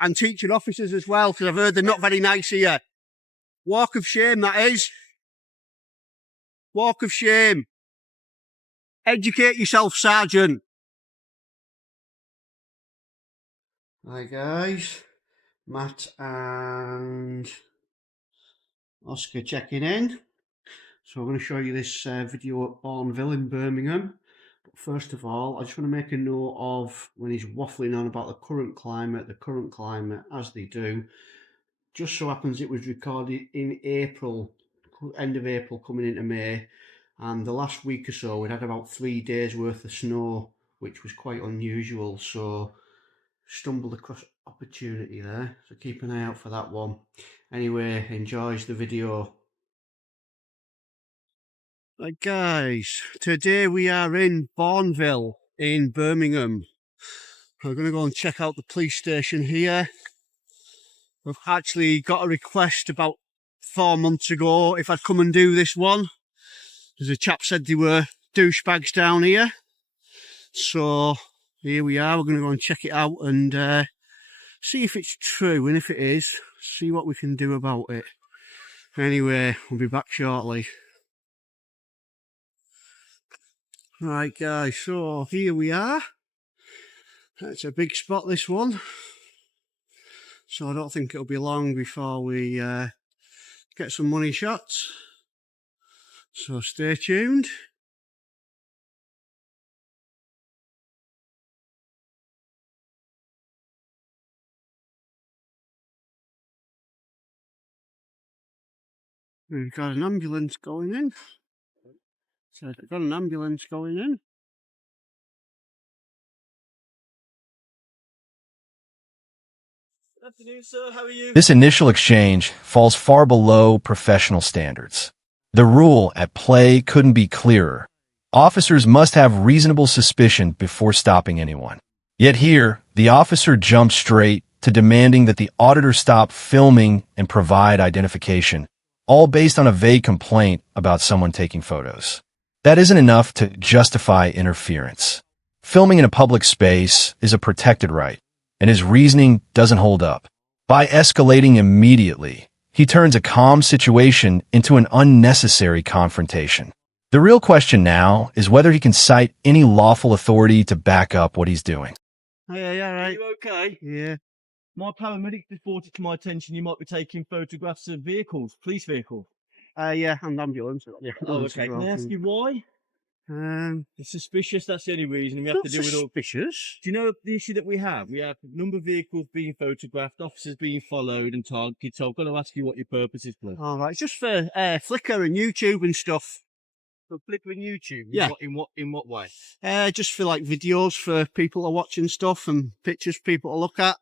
and teaching officers as well, because I've heard they're not very nice here. Walk of shame, that is. Walk of shame. Educate yourself, Sergeant. Hi guys, Matt and Oscar checking in. So I'm going to show you this video at Bourneville in Birmingham. But first of all, I just want to make a note of when he's waffling on about the current climate, as they do. Just so happens it was recorded in April, end of April coming into May. And the last week or so, we'd had about 3 days worth of snow, which was quite unusual. So stumbled across opportunity there. So keep an eye out for that one. Anyway, enjoys the video. Right guys, today we are in Bourneville in Birmingham. We're going to go and check out the police station here. We've actually got a request about 4 months ago if I'd come and do this one. There's a chap said they were douchebags down here. So here we are, we're going to go and check it out and see if it's true, and if it is, see what we can do about it. Anyway, we'll be back shortly. Right guys, so here we are. It's a big spot, this one. So I don't think it'll be long before we get some money shots. So stay tuned. We've got an ambulance going in. So I've got an ambulance going in. Good afternoon, sir. How are you? This initial exchange falls far below professional standards. The rule at play couldn't be clearer. Officers must have reasonable suspicion before stopping anyone. Yet here, the officer jumped straight to demanding that the auditor stop filming and provide identification, all based on a vague complaint about someone taking photos. That isn't enough to justify interference. Filming in a public space is a protected right, and his reasoning doesn't hold up. By escalating immediately, he turns a calm situation into an unnecessary confrontation. The real question now is whether he can cite any lawful authority to back up what he's doing. Yeah, right. Are you okay? Yeah. My paramedic just brought it to my attention you might be taking photographs of vehicles, police vehicles. Yeah, and ambulance. Yeah, Oh, okay. Can I ask you why? It's suspicious, that's the only reason. We have to deal with all... Suspicious? Do you know the issue that we have? We have a number of vehicles being photographed, officers being followed and targeted, so I've got to ask you what your purpose is, please. All right, it's just for Flickr and YouTube and stuff. For Flickr and YouTube? Yeah. In what way? Just for like videos for people to watch and stuff, and pictures for people to look at.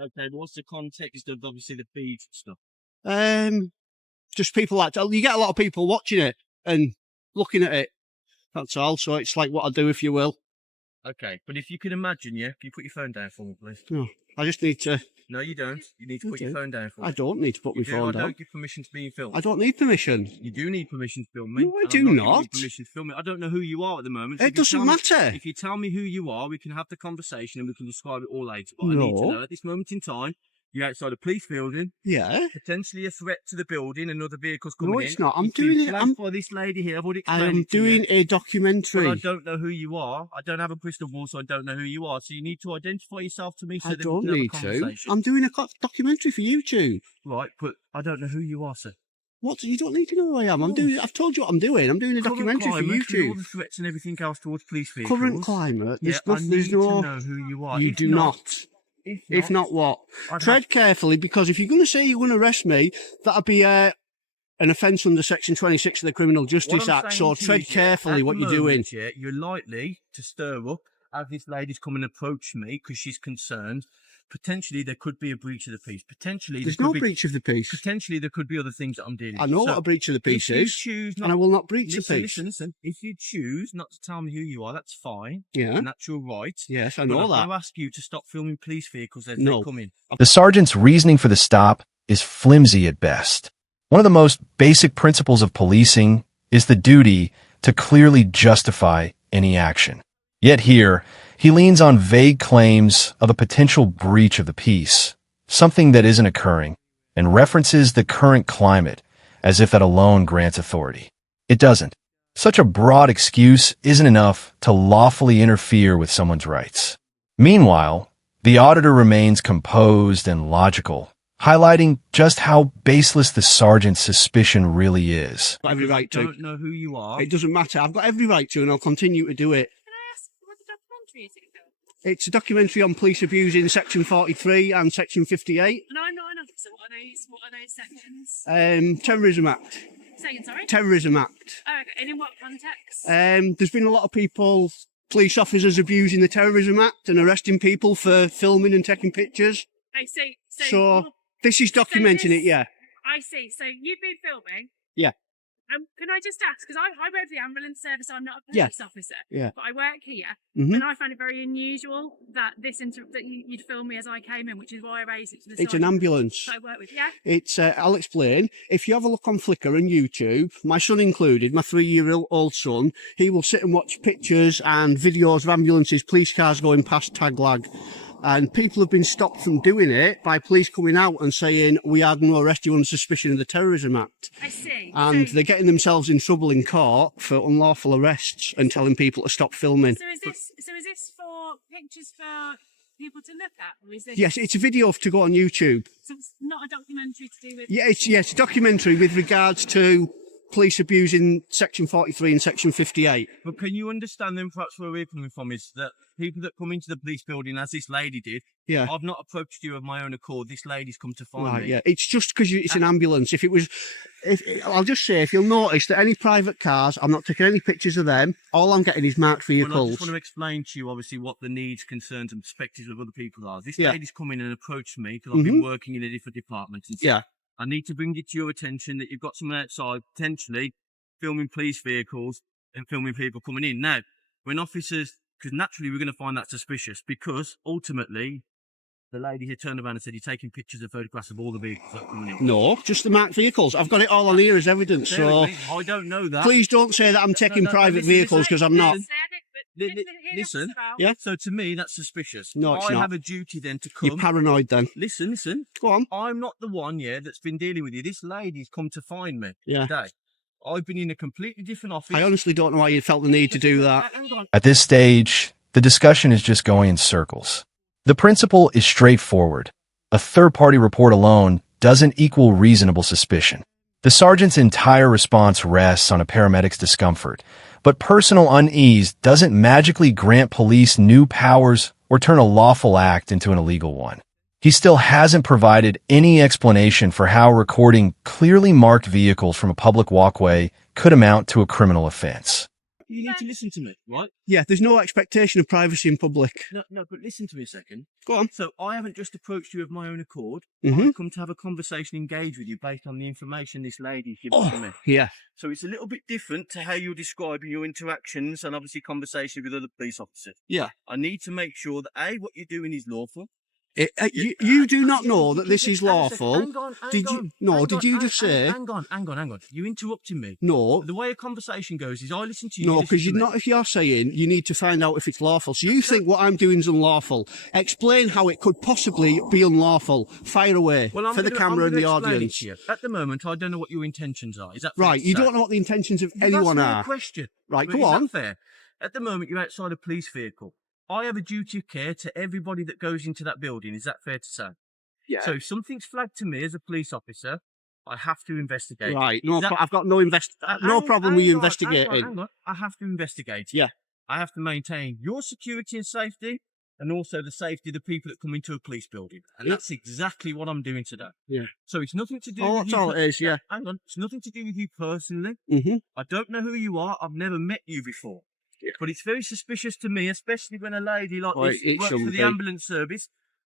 Okay, but what's the context of obviously the feeds and stuff? Just people like, you get a lot of people watching it and looking at it. That's all. So it's like what I do, if you will. Okay, but if you can imagine, yeah, can you put your phone down for me, please? No, I just need to. No, you don't. You need to put your phone down for me. I don't need to put my phone down. I don't give permission to be filmed. I don't need permission. You do need permission to film me. No, I do not. Permission to film me. I don't know who you are at the moment. It doesn't matter. If you tell me who you are, we can have the conversation and we can describe it all later. But I need to know at this moment in time, you're outside a police building. Yeah. Potentially a threat to the building. Another vehicle's coming in. No, it's not. I'm doing it. I'm for this lady here. I've already I explained am it to doing you. a documentary. But I don't know who you are. I don't have a crystal ball, so I don't know who you are. So you need to identify yourself to me. So I that don't we need can have a to. conversation. I'm doing a documentary for YouTube. Right, but I don't know who you are, sir. What? You don't need to know who I am. I'm doing. I've told you what I'm doing. I'm doing a documentary for YouTube. All the threats and everything else towards police vehicles. Current climate. Yeah, There's I need no. to know who you are. You do not. If not what? Tread carefully, because if you're going to say you're going to arrest me, that'd be an offence under Section 26 of the Criminal Justice Act. So tread carefully what you're doing. You're likely to stir up as this lady's come and approach me because she's concerned. Potentially there could be a breach of the peace. Potentially there's no breach of the peace. Potentially there could be other things that I'm dealing with. I know what a breach of the peace is, and I will not breach the peace. Listen. If you choose not to tell me who you are, that's fine. Yeah. And that's your right. Yes, I know that. I'll ask you to stop filming police vehicles as they come in. The sergeant's reasoning for the stop is flimsy at best. One of the most basic principles of policing is the duty to clearly justify any action. Yet here, he leans on vague claims of a potential breach of the peace, something that isn't occurring, and references the current climate as if that alone grants authority. It doesn't. Such a broad excuse isn't enough to lawfully interfere with someone's rights. Meanwhile, the auditor remains composed and logical, highlighting just how baseless the sergeant's suspicion really is. Got every right to. I don't know who you are. It doesn't matter. I've got every right to, and I'll continue to do it. Can I ask what the documentary is it film? It's a documentary on police abuse in Section 43 and Section 58. No, I'm not an officer. What are those sections? Terrorism Act. Say again, sorry? Terrorism Act. Oh, okay. And in what context? There's been a lot of people, police officers, abusing the Terrorism Act and arresting people for filming and taking pictures. I see. So this is documenting it, yeah. I see. So you've been filming? Yeah. Can I just ask, because I work for the ambulance service, I'm not a Yeah. police officer, Yeah. but I work here, Mhm. and I find it very unusual that you'd film me as I came in, which is why I raised it to the It's an sergeant ambulance. that I work with. Yeah. It's, I'll explain. If you have a look on Flickr and YouTube, my son included, my 3-year-old son, he will sit and watch pictures and videos of ambulances, police cars going past Taglag. And people have been stopped from doing it by police coming out and saying, we are going to arrest you on suspicion of the Terrorism Act. I see. And So- they're getting themselves in trouble in court for unlawful arrests and telling people to stop filming. So is this for pictures for people to look at, or is this? Yes, it's a video to go on YouTube. So it's not a documentary to do with. Yeah, it's a documentary with regards to police abuse in Section 43 and Section 58. But can you understand then perhaps where we're coming from is that people that come into the police building, as this lady did, Yeah. I've not approached you of my own accord. This lady's come to find Right, me. yeah. It's just because it's an ambulance. I'll just say, if you'll notice that any private cars, I'm not taking any pictures of them. All I'm getting is marked Well, I vehicles. just want to explain to you, obviously, what the needs, concerns, and perspectives of other people are. This Yeah. lady's come in and approached me because I've been working in a different department. And said, Yeah. I need to bring it to your attention that you've got someone outside potentially filming police vehicles and filming people coming in. Now, when officers, because naturally we're going to find that suspicious, because ultimately the lady had turned around and said, you're taking pictures and photographs of all the vehicles that are coming in. No, just the marked vehicles. I've got it all on here as evidence. Bear So with me, I don't know that. please don't say that I'm taking no, private listen, vehicles, listen, because I'm not. Listen. Yeah. So to me, that's suspicious. No, it's I not. have a duty then to You're come. paranoid then. Listen. Go on. I'm not the one, that's been dealing with you. This lady's come to find me Yeah. today. I've been in a completely different office. I honestly don't know why you felt the need to do that. Hang on. At this stage, the discussion is just going in circles. The principle is straightforward. A third-party report alone doesn't equal reasonable suspicion. The sergeant's entire response rests on a paramedic's discomfort, but personal unease doesn't magically grant police new powers or turn a lawful act into an illegal one. He still hasn't provided any explanation for how recording clearly marked vehicles from a public walkway could amount to a criminal offense. You need to listen to me, right? Yeah, there's no expectation of privacy in public. No, but listen to me a second. Go on. So I haven't just approached you of my own accord. Mhm. I've come to have a conversation, engage with you based on the information this lady's given to me. Yeah. So it's a little bit different to how you're describing your interactions and obviously conversation with other police officers. Yeah. I need to make sure that A, what you're doing is lawful. You do not know that this is lawful. Hang on. Did you just say? Hang on. You're interrupting me. No. The way a conversation goes is I listen to you. No, you listen because to me. if you're saying you need to find out if it's lawful. So you think what I'm doing is unlawful. Explain how it could possibly be unlawful. Fire away Well, I'm for the gonna- camera I'm and the gonna explain it audience. to you. At the moment, I don't know what your intentions are. Is that fair Right, to you say? don't know what the intentions of You've anyone asked me a are. question. Right, But go is on. that fair? At the moment, you're outside a police vehicle. I have a duty of care to everybody that goes into that building. Is that fair to say? Yeah. So if something's flagged to me as a police officer, I have to investigate. Right, Is that- I've got no problem with you investigating. Hang on. I have to investigate. Yeah. I have to maintain your security and safety, and also the safety of the people that come into a police building. And Yeah. that's exactly what I'm doing today. Yeah. So it's nothing to do Oh, with that's you. all it is, yeah. Hang on. It's nothing to do with you personally. Mm-hmm. I don't know who you are. I've never met you before. Yeah. But it's very suspicious to me, especially when a lady like Well, this it works for shouldn't the be. ambulance service,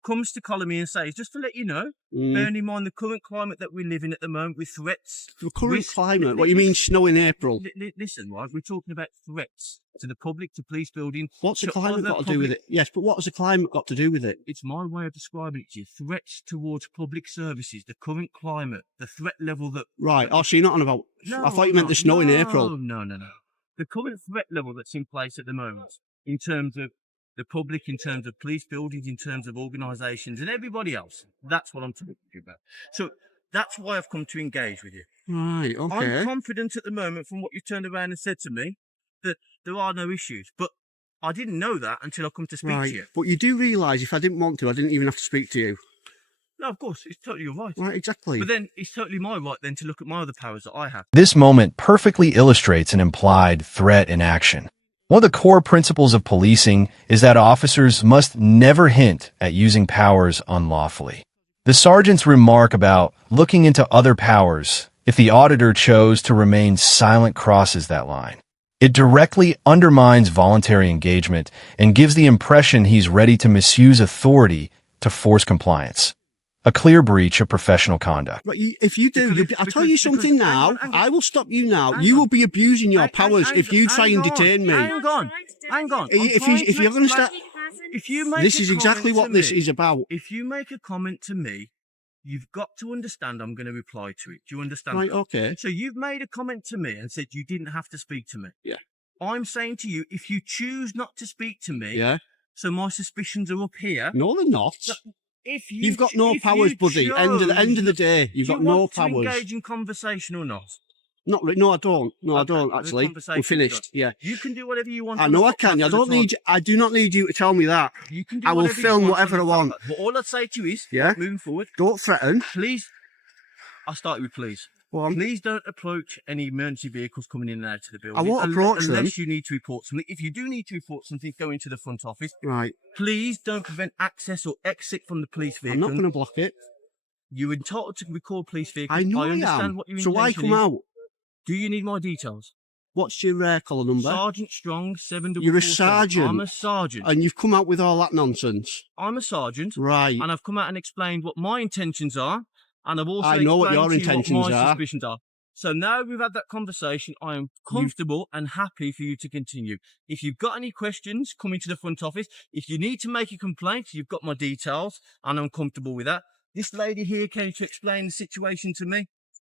comes to collar me and says, just to let you know, Mm. bearing in mind the current climate that we live in at the moment with threats. The current risk- climate. What you mean, snow in April? Listen, right, we're talking about threats to the public, to police building. What's the to climate other got to do with public- it? Yes, but what has the climate got to do with it? It's my way of describing it to you. Threats towards public services, the current climate, the threat level that... Right. Oh, so you're not on about. No, I thought you I'm meant not. the snow in April. No. The current threat level that's in place at the moment, in terms of the public, in terms of police buildings, in terms of organisations and everybody else. That's what I'm talking to you about. So that's why I've come to engage with you. Right, okay. I'm confident at the moment from what you turned around and said to me that there are no issues. But I didn't know that until I come to speak to you. But you do realise if I didn't want to, I didn't even have to speak to you. No, of course, it's totally your right. Right, exactly. But then it's totally my right then to look at my other powers that I have. This moment perfectly illustrates an implied threat in action. One of the core principles of policing is that officers must never hint at using powers unlawfully. The sergeant's remark about looking into other powers, if the auditor chose to remain silent, crosses that line. It directly undermines voluntary engagement and gives the impression he's ready to misuse authority to force compliance. A clear breach of professional conduct. But if you do, I'll tell you something now. I will stop you now. You will be abusing your powers if you try and detain me. Hang on. If you're going to start... This is exactly what this is about. If you make a comment to me, you've got to understand I'm going to reply to it. Do you understand? Right, that? okay. So you've made a comment to me and said you didn't have to speak to me. Yeah. I'm saying to you, if you choose not to speak to me, yeah. So my suspicions are up here. No, they're not. So if you've got no powers, buddy. End of the day, you've got no powers. Do you want to engage in conversation or not? Not really. No, I don't. No, I don't, actually. We're finished. Yeah. You can do whatever you want. I know I can. I do not need you to tell me that. You can do I will film whatever I want. But all I'd say to you is, moving forward, don't threaten. Please. I'll start with please. Please don't approach any emergency vehicles coming in and out of the building. I won't approach them. Unless you need to report something. If you do need to report something, go into the front office. Right. Please don't prevent access or exit from the police vehicle. I'm not going to block it. You're entitled to record police vehicles. I know I understand what your intention is. So why come out? Do you need my details? What's your collar number? Sergeant Strong, 744. You're a sergeant. I'm a sergeant. And you've come out with all that nonsense. I'm a sergeant. Right. And I've come out and explained what my intentions are. And I've also I know what your explained to you intentions what my are. suspicions are. So now we've had that conversation, I am comfortable and happy for you to continue. If you've got any questions, come into the front office. If you need to make a complaint, you've got my details, and I'm comfortable with that. This lady here came to explain the situation to me.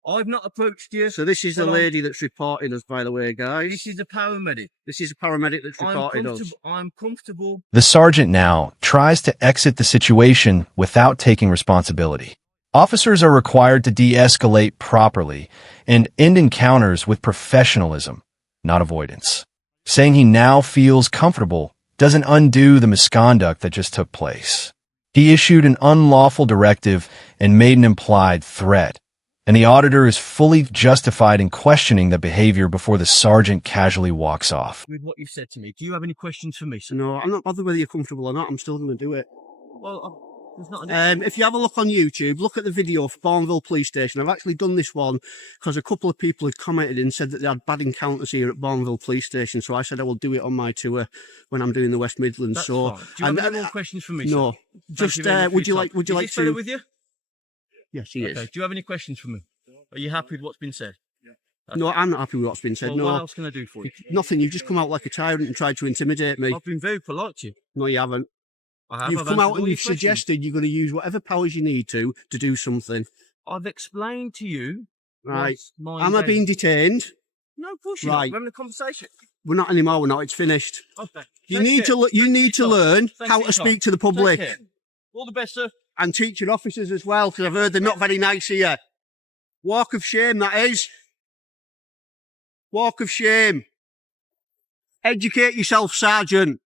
I've not approached you. So this is the lady that's reported us, by the way, guys. This is a paramedic. This is a paramedic that's reported us. I'm comfortable. The sergeant now tries to exit the situation without taking responsibility. Officers are required to de-escalate properly and end encounters with professionalism, not avoidance. Saying he now feels comfortable doesn't undo the misconduct that just took place. He issued an unlawful directive and made an implied threat, and the auditor is fully justified in questioning the behavior before the sergeant casually walks off. With what you said to me, do you have any questions for me, sir? No, I'm not bothered whether you're comfortable or not. I'm still going to do it. Well, if you have a look on YouTube, look at the video for Bourneville Police Station. I've actually done this one because a couple of people had commented and said that they had bad encounters here at Bourneville Police Station. So I said I will do it on my tour when I'm doing the West Midlands. That's so, fine. Do you have any more questions for me? No, sir? Just would you like to? With you? Yes, he is. Do you have any questions for me? Are you happy with what's been said? Okay. No, I'm not happy with what's been said. Well, no. What else can I do for you? Nothing. You've just come out like a tyrant and tried to intimidate me. I've been very polite to you. No, you haven't. I have. You've come out and you've suggested you're going to use whatever powers you need to do something. I've explained to you. Right. Am I being detained? No, of course you're not. We're having a conversation. We're not anymore. We're not. It's finished. Okay. You need to learn how to speak to the public. All the best, sir. And teaching officers as well, because I've heard they're not very nice here. Walk of shame, that is. Walk of shame. Educate yourself, Sergeant.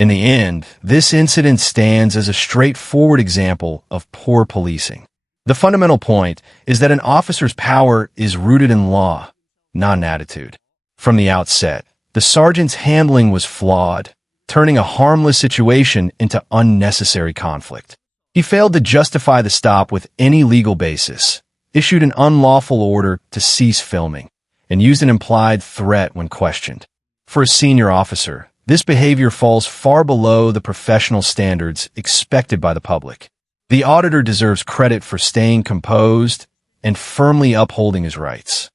In the end, this incident stands as a straightforward example of poor policing. The fundamental point is that an officer's power is rooted in law, not an attitude. From the outset, the sergeant's handling was flawed, turning a harmless situation into unnecessary conflict. He failed to justify the stop with any legal basis, issued an unlawful order to cease filming, and used an implied threat when questioned. For a senior officer, this behavior falls far below the professional standards expected by the public. The auditor deserves credit for staying composed and firmly upholding his rights.